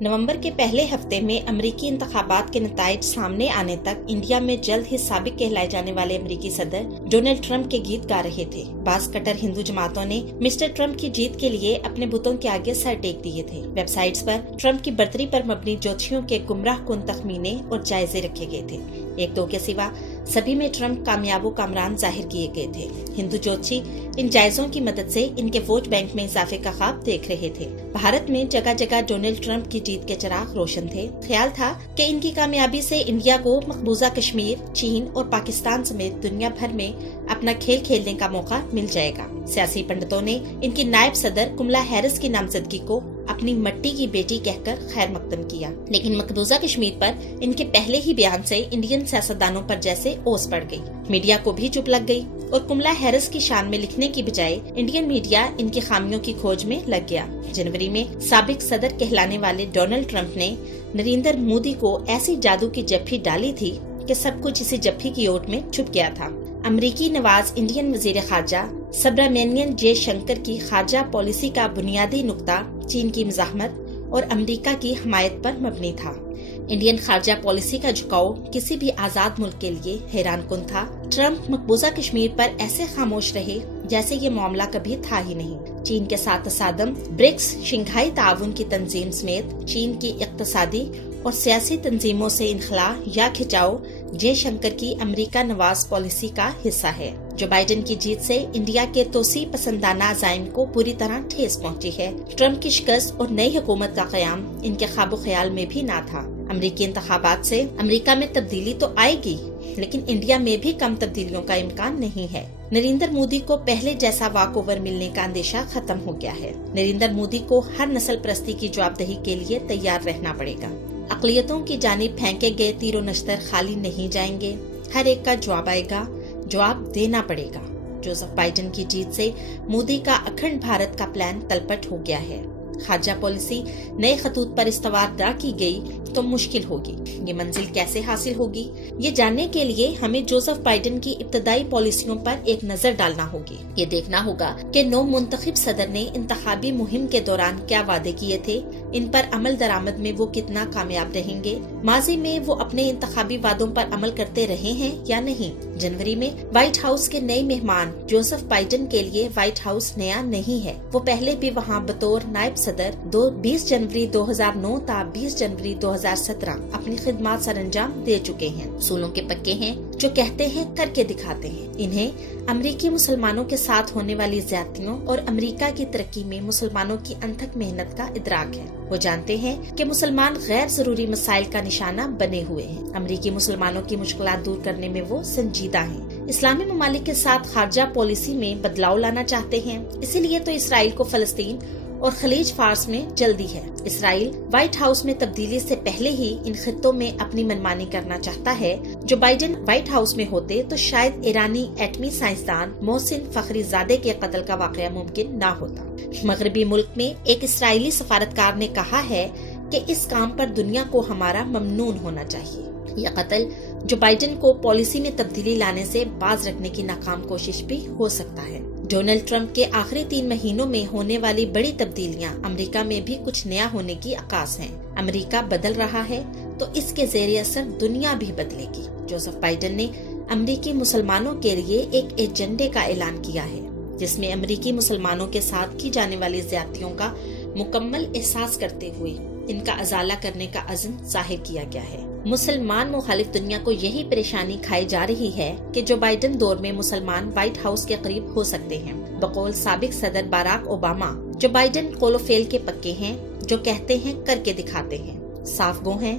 नवंबर के पहले हफ्ते में अमेरिकी इंतखाबात के नताइज सामने आने तक इंडिया में जल्द ही साबिक कहलाए जाने वाले अमेरिकी सदर डोनाल्ड ट्रंप के गीत गा रहे थे। बास कट्टर हिंदू जमातों ने मिस्टर ट्रंप की जीत के लिए अपने बुतों के आगे सर टेक दिए थे। वेबसाइट्स पर ट्रंप की बर्तरी पर मबनी ज्योतिषियों के गुमराह कुन तखमीने और जायजे रखे गए थे। एक दो के सिवा सभी में ट्रंप कामयाबो कामरान जाहिर किए गए थे। हिंदू ज्योतिषी इन जायजों की मदद से इनके वोट बैंक में इजाफे का ख्वाब देख रहे थे। भारत में जगह जगह डोनाल्ड ट्रंप की जीत के चिराग रोशन थे। ख्याल था कि इनकी कामयाबी से इंडिया को मकबूजा कश्मीर, चीन और पाकिस्तान समेत दुनिया भर में अपना खेल खेलने का मौका मिल जाएगा। सियासी पंडितों ने इनकी नायब सदर कमला हैरिस की नामजदगी को अपनी मट्टी की बेटी कहकर खैर मकदम किया, लेकिन मकबूजा कश्मीर पर इनके पहले ही बयान से इंडियन सियासतदानों पर जैसे ओस पड़ गई। मीडिया को भी चुप लग गई और कमला हैरिस की शान में लिखने की बजाय इंडियन मीडिया इनकी खामियों की खोज में लग गया। जनवरी में साबिक सदर कहलाने वाले डोनाल्ड ट्रंप ने नरेंद्र मोदी को ऐसी जादू की जफ्फी डाली थी कि सब कुछ इसी जफ्फी की ओट में छुप गया था। अमरीकी नवाज इंडियन वजीर खारजा सुब्रमण्यम जयशंकर की खारजा पॉलिसी का बुनियादी नुक्ता चीन की मज़ाहमत और अमेरिका की हमायत पर मबनी था। इंडियन खारजा पॉलिसी का झुकाव किसी भी आजाद मुल्क के लिए हैरान कुन था। ट्रंप मकबूजा कश्मीर पर ऐसे खामोश रहे जैसे ये मामला कभी था ही नहीं। चीन के साथ तसादम, ब्रिक्स, शंघाई ताउन की तंजीम समेत चीन की इक्तसादी और सियासी तंजीमों से इनखला या खिंचाव जयशंकर की अमेरिका नवाज पॉलिसी का हिस्सा है। जो बाइडेन की जीत से इंडिया के तोसी पसंदाना अज़ाइम को पूरी तरह ठेस पहुंची है। ट्रंप की शिकस्त और नई हुकूमत का क़याम इनके ख्वाबो ख्याल में भी ना था। अमेरिकी इंतखाबात से अमेरिका में तब्दीली तो आएगी, लेकिन इंडिया में भी कम तब्दीलियों का इम्कान नहीं है। नरेंद्र मोदी को पहले जैसा वॉक ओवर मिलने का अंदेशा खत्म हो गया है। नरेंद्र मोदी को हर नस्ल परस्ती की जवाबदेही के लिए तैयार रहना पड़ेगा। अक़लियतों की जानिब फेंके गए तीरों नश्तर खाली नहीं जाएंगे। हर एक का जवाब आएगा, जवाब देना पड़ेगा। जोसेफ बाइडेन की जीत से मोदी का अखंड भारत का प्लान तलपट हो गया है। खारजा पॉलिसी नए खतूत पर इस्तवार न की गई तो मुश्किल होगी। ये मंजिल कैसे हासिल होगी, ये जानने के लिए हमें जोसेफ बाइडेन की इब्तदाई पॉलिसियों पर एक नजर डालना होगी। ये देखना होगा कि नौ मुंतखब सदर ने इंतखाबी मुहिम के दौरान क्या वादे किए थे, इन पर अमल दरामद में वो कितना कामयाब रहेंगे। माजी में वो अपने इंतखाबी वादों पर अमल करते रहे हैं या नहीं। जनवरी में व्हाइट हाउस के नए मेहमान जोसेफ बाइडेन के लिए व्हाइट हाउस नया नहीं है। वो पहले भी वहाँ बतौर नायब सदर 20 जनवरी 2009 ता 20 जनवरी 2017 अपनी खिदमत सरंजाम दे चुके हैं। उसूलों के पक्के हैं, जो कहते हैं करके दिखाते हैं। इन्हें अमेरिकी मुसलमानों के साथ होने वाली ज्यादतियों और अमेरिका की तरक्की में मुसलमानों की अनथक मेहनत का इदराक है। वो जानते हैं कि मुसलमान गैर जरूरी मसाइल का निशाना बने हुए हैं। अमेरिकी मुसलमानों की मुश्किलात दूर करने में वो संजीदा हैं। इस्लामी ममालिक के साथ खारजा पॉलिसी में बदलाव लाना चाहते हैं। इसीलिए तो इसराइल को फलस्तीन और खलीज फार्स में जल्दी है। इसराइल व्हाइट हाउस में तब्दीली से पहले ही इन खित्तों में अपनी मनमानी करना चाहता है। जो बाइडेन व्हाइट हाउस में होते तो शायद ईरानी एटमी साइंसदान मोहसिन फखरीजादे के कत्ल का वाकया मुमकिन ना होता। मगरबी मुल्क में एक इसराइली सफारतकार ने कहा है कि इस काम पर दुनिया को हमारा ममनून होना चाहिए। यह कत्ल जो बाइडेन को पॉलिसी में तब्दीली लाने से बाज रखने की नाकाम कोशिश भी हो सकता है। डोनाल्ड ट्रंप के आखिरी 3 महीनों में होने वाली बड़ी तब्दीलियां अमेरिका में भी कुछ नया होने की आकाश हैं। अमेरिका बदल रहा है तो इसके ज़रिए असर दुनिया भी बदलेगी। जोसेफ बाइडेन ने अमेरिकी मुसलमानों के लिए एक एजेंडे का ऐलान किया है, जिसमें अमेरिकी मुसलमानों के साथ की जाने वाली ज्यादतियों का मुकम्मल एहसास करते हुए इनका अजाला करने का अज़्म जाहिर किया गया है। मुसलमान मुखालिफ दुनिया को यही परेशानी खाई जा रही है कि जो बाइडेन दौर में मुसलमान व्हाइट हाउस के करीब हो सकते हैं। बकौल साबिक सदर बराक ओबामा, जो बाइडेन कोलोफेल के पक्के हैं, जो कहते हैं करके दिखाते हैं, साफ गो हैं,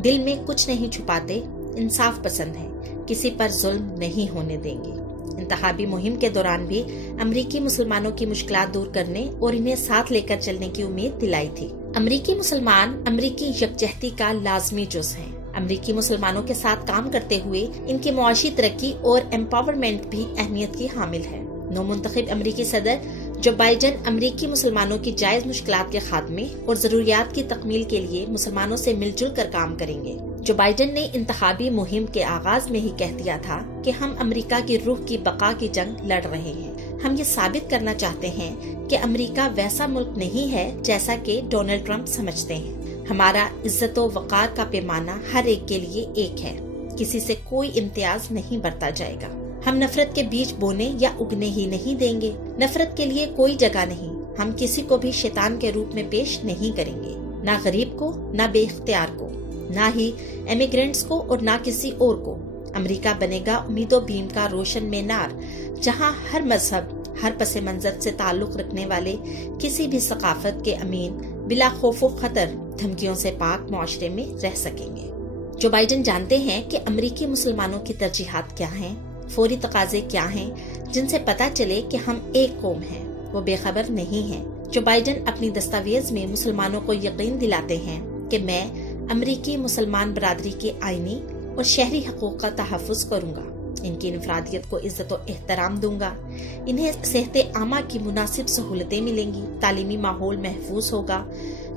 दिल में कुछ नहीं छुपाते, इंसाफ पसंद है, किसी पर जुल्म नहीं होने देंगे। इंतखाबी मुहिम के दौरान भी अमेरिकी मुसलमानों की मुश्किलात दूर करने और इन्हें साथ लेकर चलने की उम्मीद दिलाई थी। अमेरिकी मुसलमान अमेरिकी यकजहती का लाजमी जुज़ हैं। अमेरिकी मुसलमानों के साथ काम करते हुए इनकी मुआशी तरक्की और एम्पावरमेंट भी अहमियत की हामिल है। नौ मुंतखब अमेरिकी सदर जो बाइडेन अमेरिकी मुसलमानों की जायज मुश्किलात के खात्मे और जरूरियात की तकमील के लिए मुसलमानों से मिलजुल कर काम करेंगे। जो बाइडेन ने इंतखाबी मुहिम के आगाज में ही कह दिया था कि हम अमेरिका की रूह की बका की जंग लड़ रहे हैं। हम ये साबित करना चाहते हैं कि अमेरिका वैसा मुल्क नहीं है जैसा कि डोनाल्ड ट्रंप समझते हैं। हमारा इज्जत व वक़ार का पैमाना हर एक के लिए एक है, किसी से कोई इम्तियाज नहीं बरता जाएगा। हम नफरत के बीज बोने या उगने ही नहीं देंगे। नफरत के लिए कोई जगह नहीं। हम किसी को भी शैतान के रूप में पेश नहीं करेंगे, ना गरीब को, ना बेइख्तियार को, ना ही इमिग्रेंट्स को और ना किसी और को। अमेरिका बनेगा उम्मीदों बीम का रोशन मीनार, जहां हर मजहब, हर पसे मंजर से ताल्लुक रखने वाले किसी भी सकाफत के अमीन बिला खौफ खतर धमकियों से पाक मुआशरे में रह सकेंगे। जो बाइडेन जानते हैं कि अमेरिकी मुसलमानों की तरजीहात क्या हैं, फौरी तकाजे क्या हैं, जिनसे पता चले कि हम एक कौम हैं, वो बेखबर नहीं हैं। जो बाइडेन अपनी दस्तावेज में मुसलमानों को यकीन दिलाते हैं कि मैं अमेरिकी मुसलमान बरादरी के आईनी और शहरी हकूक़ का तहफ़्फ़ुज़ करूँगा, इनकी इनफरादियत को इज्जत और एहतराम दूंगा, इन्हें सेहत आमा की मुनासिब सहूलतें मिलेंगी, तालीमी माहौल महफूज होगा,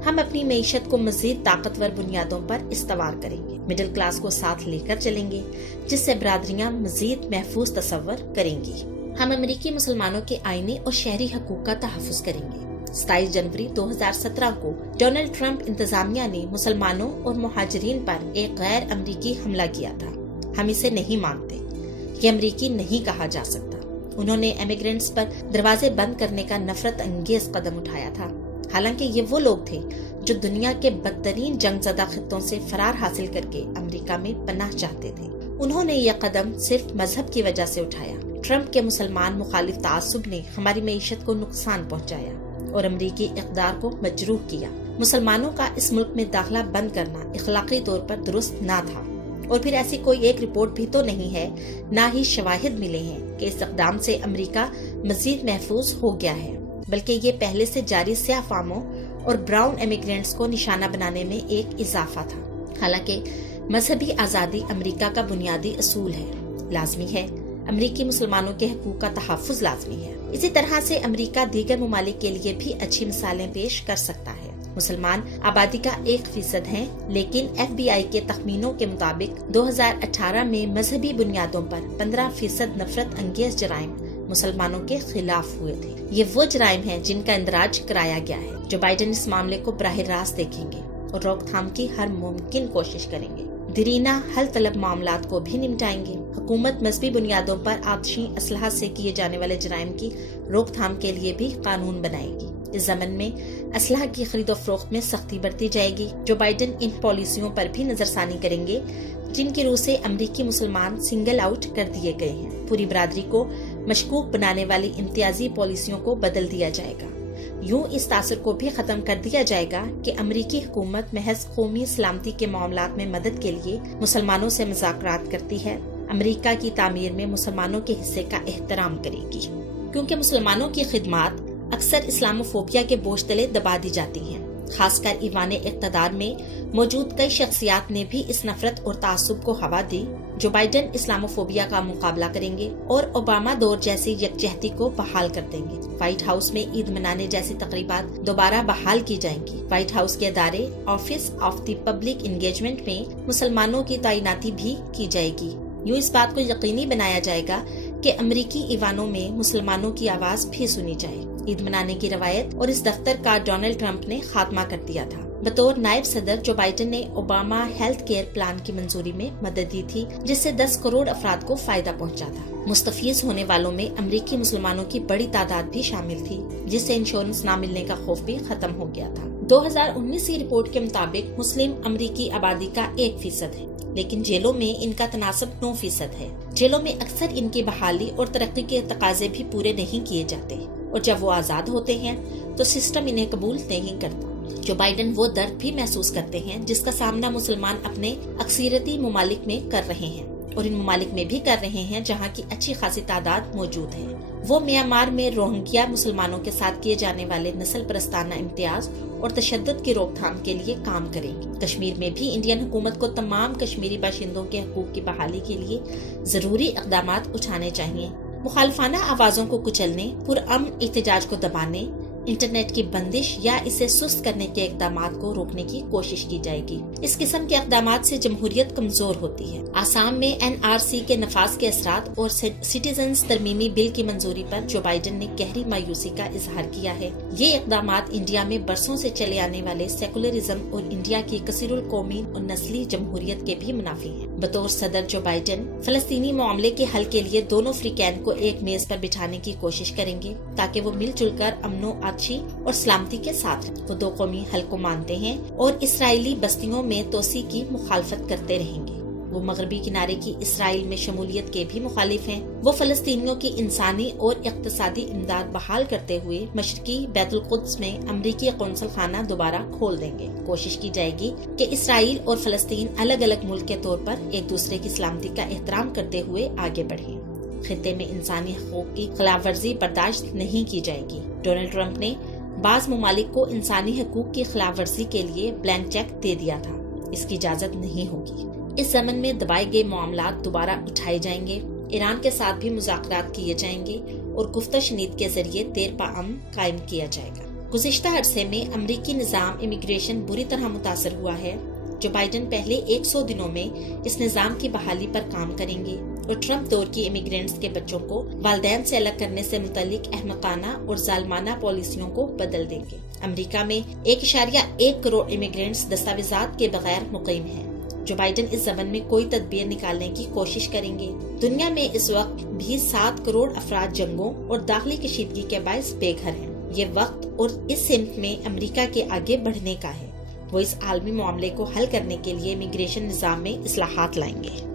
हम अपनी मईशत को मजीद ताकतवर बुनियादों पर इस्तवार करेंगे, मिडिल क्लास को साथ लेकर चलेंगे, जिससे बरादरियां मजीद महफूज तस्वर करेंगी। हम अमेरिकी मुसलमानों के आईनी और शहरी हकूक़ का तहफ़्फ़ुज़ करेंगे। 27 जनवरी 2017 को डोनाल्ड ट्रंप इंतजामिया ने मुसलमानों और मुहाजिरीन पर एक गैर अमरीकी हमला किया था। हम इसे नहीं मानते, ये अमरीकी नहीं कहा जा सकता। उन्होंने इमिग्रेंट्स पर दरवाजे बंद करने का नफरत अंगेज कदम उठाया था, हालांकि ये वो लोग थे जो दुनिया के बदतरीन जंगज़दा खित्तों से फरार हासिल करके अमेरिका में पनाह चाहते थे। उन्होंने यह कदम सिर्फ मजहब की वजह से उठाया। ट्रंप के मुसलमान मुखालिफ तासुब ने हमारी मईशत को नुकसान पहुँचाया और अमरीकी इक़दार को मजरूह किया। मुसलमानों का इस मुल्क में दाखिला बंद करना इखलाकी तौर पर दुरुस्त ना था, और फिर ऐसी कोई एक रिपोर्ट भी तो नहीं है, ना ही शवाहिद मिले हैं कि इस इक़दाम से अमेरिका मजीद महफूज हो गया है, बल्कि ये पहले से जारी स्याह फामों और ब्राउन इमिग्रेंट्स को निशाना बनाने में एक इजाफा था। हालांकि मजहबी आज़ादी अमेरिका का बुनियादी असूल है, लाजमी है। अमरीकी मुसलमानों के हकूक़ का तहफ़्फ़ुज़ लाजमी है। इसी तरह से अमेरिका दीगर ममालिक के लिए भी अच्छी मिसालें पेश कर सकता है। मुसलमान आबादी का 1% है, लेकिन FBI के तखमीनों के मुताबिक 2018 में मजहबी बुनियादों पर 15% नफरत अंगेज जराइम मुसलमानों के खिलाफ हुए थे। ये वो जराइम हैं जिनका इंदराज कराया गया है। जो बाइडेन इस मामले को बराह रास्त देखेंगे और रोकथाम की हर मुमकिन कोशिश करेंगे। दरीना हल तलब मामलात को भी निपटाएंगे। हुकूमत मजहबी बुनियादों पर आतिशी असलहा से किए जाने वाले जराइम की रोकथाम के लिए भी कानून बनाएगी। इस ज़मन में असलहा की खरीदो फरोख्त में सख्ती बरती जाएगी। जो बाइडेन इन पॉलिसियों पर भी नजरसानी करेंगे जिनकी रूह से अमरीकी मुसलमान सिंगल आउट कर दिए गए हैं। पूरी बरादरी को मशकूक बनाने वाली इम्तियाजी पॉलिसियों को बदल दिया जाएगा। यूं इस तासर को भी खत्म कर दिया जाएगा कि अमरीकी हुकूमत महज कौमी सलामती के मामलात में मदद के लिए मुसलमानों से मुज़ाकरात करती है, अमरीका की तामीर में मुसलमानों के हिस्से का एहतराम करेगी, क्योंकि मुसलमानों की खिदमात अक्सर इस्लामोफोबिया के बोझ तले दबा दी जाती हैं। खासकर ईवान इक़्तिदार में मौजूद कई शख्सियात ने भी इस नफरत और तासुब को हवा दी। जो बाइडेन इस्लामोफोबिया का मुकाबला करेंगे और ओबामा दौर जैसी यकजहती को बहाल कर देंगे। व्हाइट हाउस में ईद मनाने जैसी तकरीबात दोबारा बहाल की जाएंगी। व्हाइट हाउस के अदारे office of the public engagement में मुसलमानों की तैनाती भी की जाएगी। यूं इस बात को यकीनी बनाया जाएगा कि अमरीकी ईवानों में मुसलमानों की आवाज भी सुनी जाए। ईद मनाने की रवायत और इस दफ्तर का डोनाल्ड ट्रंप ने खात्मा कर दिया था। बतौर नायब सदर जो बाइडेन ने ओबामा हेल्थ केयर प्लान की मंजूरी में मदद दी थी, जिससे 10 करोड़ अफराद को फायदा पहुंचा था। मुस्तफीज होने वालों में अमरीकी मुसलमानों की बड़ी तादाद भी शामिल थी, जिससे इंश्योरेंस न मिलने का खौफ भी खत्म हो गया था। 2019 की रिपोर्ट के मुताबिक मुस्लिम अमरीकी आबादी का 1% है, लेकिन जेलों में इनका तनासब 9% है। जेलों में अक्सर इनकी बहाली और तरक्की के तकाजे भी पूरे नहीं किए जाते, और जब वो आजाद होते हैं तो सिस्टम इन्हें कबूल नहीं करता। जो बाइडेन वो दर्द भी महसूस करते हैं जिसका सामना मुसलमान अपने अक्सरियती ममालिक में कर रहे हैं, और इन ममालिक में भी कर रहे हैं जहाँ की अच्छी खासी तादाद मौजूद है। वो म्यांमार में रोहिंग्या मुसलमानों के साथ किए जाने वाले नस्ल परस्ताना इम्तियाज और तशद्दुद की रोकथाम के लिए काम करेंगे। कश्मीर में भी इंडियन हुकूमत को तमाम कश्मीरी बाशिंदों के हकूक की बहाली के लिए जरूरी इक़दामात उठाने चाहिए। मुखालफाना आवाजों को कुचलने, पुरअमन एहतजाज को दबाने, इंटरनेट की बंदिश या इसे सुस्त करने के इक़दामात को रोकने की कोशिश की जाएगी। इस किस्म के इक़दामात से जमहूरियत कमजोर होती है। आसाम में NRC के नफाज के असरात और सिटीजन्स तरमीमी बिल की मंजूरी पर जो बाइडेन ने गहरी मायूसी का इजहार किया है। ये इक़दामात इंडिया में बरसों से चले आने वाले सेकुलरिज्म और इंडिया की कसीरुल कौमी और नस्ली जमहूरियत के भी मुनाफी हैं। बतौर सदर जो बाइडेन फलस्तीनी मामले के हल के लिए दोनों फ्रीकैन को एक मेज पर बिठाने की कोशिश करेंगे ताकि वो मिलजुल कर अमनो आची और सलामती के साथ रहें। वो दो कौमी हल को मानते हैं और इसराइली बस्तियों में तोसी की मुखालफत करते रहेंगे। वो मगरबी किनारे की इसराइल में शमूलियत के भी मुखालिफ हैं। वो फलस्तीनियों की इंसानी और इक्तिसादी इमदाद बहाल करते हुए मशरकी बैतुल कुद्स में अमरीकी कौंसल खाना दोबारा खोल देंगे। कोशिश की जाएगी कि इसराइल और फलस्तीन अलग अलग मुल्क के तौर पर एक दूसरे की सलामती का एहतराम करते हुए आगे बढ़ें। खित्ते में इंसानी हकूक की खिलाफवर्जी बर्दाश्त नहीं की जाएगी। डोनाल्ड ट्रंप ने बाज ममालिक को इंसानी हकूक की खिलाफवर्जी के लिए ब्लैंक चेक दे दिया था। इसकी इजाजत नहीं होगी। इस ज़मन में दबाए गए मामलात दोबारा उठाए जाएंगे। ईरान के साथ भी मुज़ाकरात किए जाएंगे और गुफ्ता शनीद के जरिए देरपा अमन कायम किया जाएगा। गुज़िश्ता अरसे में अमरीकी निज़ाम इमिग्रेशन बुरी तरह मुतासर हुआ है। जो बाइडेन पहले 100 दिनों में इस निज़ाम की बहाली पर काम करेंगे और ट्रंप दौर की इमिग्रेंट्स के बच्चों को वालिदैन से अलग करने से मुतल्लिक अहमकाना और जालमाना पॉलिसियों को बदल देंगे। अमेरिका में 1.1 करोड़ इमिग्रेंट्स दस्तावेजात के बगैर मुकीम हैं। जो बाइडेन इस ज़मन में कोई तदबीर निकालने की कोशिश करेंगे। दुनिया में इस वक्त भी 7 करोड़ अफराद जंगों और दाखिली कशीदगी के बायस बेघर हैं। ये वक्त और इस सिमत में अमेरिका के आगे बढ़ने का है। वो इस आलमी मामले को हल करने के लिए इमिग्रेशन निज़ाम में इस्लाहात लाएंगे।